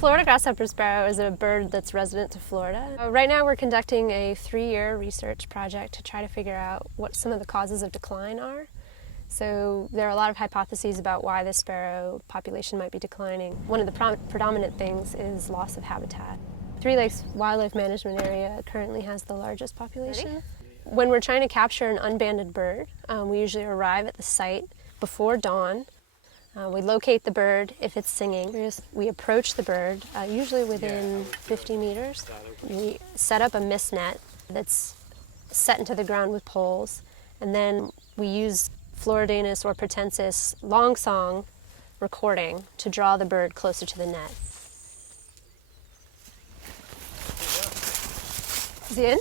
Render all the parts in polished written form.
Florida grasshopper sparrow is a bird that's resident to Florida. Right now we're conducting a 3-year research project to try to figure out what some of the causes of decline are. So there are a lot of hypotheses about why the sparrow population might be declining. One of the predominant things is loss of habitat. Three Lakes Wildlife Management Area currently has the largest population. Ready? When we're trying to capture an unbanded bird, we usually arrive at the site before dawn. We locate the bird if it's singing. We approach the bird, usually within 50 meters. We set up a mist net that's set into the ground with poles, and then we use Floridanus or pratensis long song recording to draw the bird closer to the net. Is he in?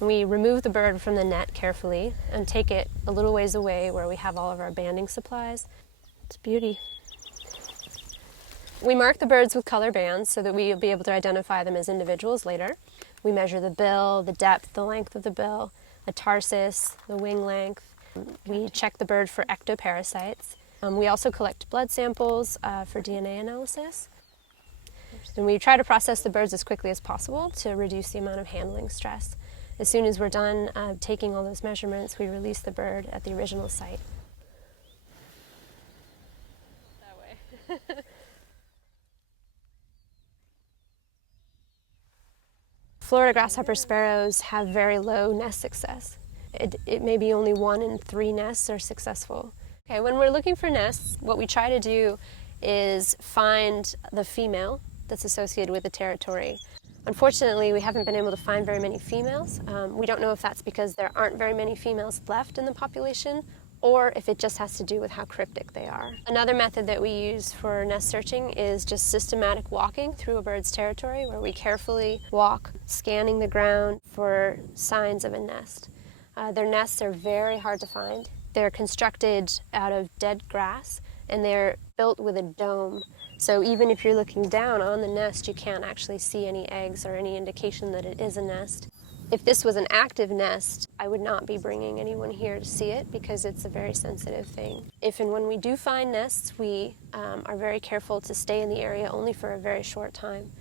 And we remove the bird from the net carefully and take it a little ways away where we have all of our banding supplies. It's a beauty. We mark the birds with color bands so that we'll be able to identify them as individuals later. We measure the bill, the depth, the length of the bill, the tarsus, the wing length. We check the bird for ectoparasites. We also collect blood samples for DNA analysis. And we try to process the birds as quickly as possible to reduce the amount of handling stress. As soon as we're done taking all those measurements, we release the bird at the original site. That way. Florida grasshopper sparrows have very low nest success. It may be only 1 in 3 nests are successful. Okay, when we're looking for nests, what we try to do is find the female that's associated with the territory. Unfortunately, we haven't been able to find very many females. We don't know if that's because there aren't very many females left in the population, or if it just has to do with how cryptic they are. Another method that we use for nest searching is just systematic walking through a bird's territory, where we carefully walk, scanning the ground for signs of a nest. Their nests are very hard to find. They're constructed out of dead grass, and they're built with a dome. So even if you're looking down on the nest, you can't actually see any eggs or any indication that it is a nest. If this was an active nest, I would not be bringing anyone here to see it because it's a very sensitive thing. If and when we do find nests, we are very careful to stay in the area only for a very short time.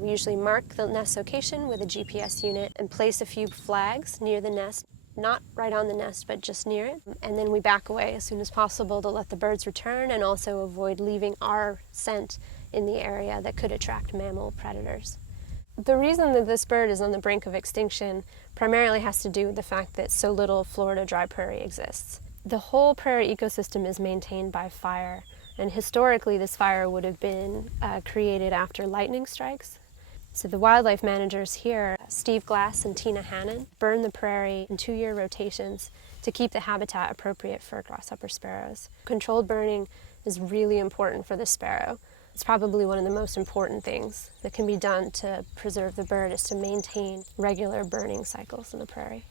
We usually mark the nest location with a GPS unit and place a few flags near the nest, not right on the nest, but just near it. And then we back away as soon as possible to let the birds return and also avoid leaving our scent in the area that could attract mammal predators. The reason that this bird is on the brink of extinction primarily has to do with the fact that so little Florida dry prairie exists. The whole prairie ecosystem is maintained by fire, and historically this fire would have been created after lightning strikes. So the wildlife managers here, Steve Glass and Tina Hannon, burn the prairie in 2-year rotations to keep the habitat appropriate for grasshopper sparrows. Controlled burning is really important for the sparrow. It's probably one of the most important things that can be done to preserve the bird is to maintain regular burning cycles in the prairie.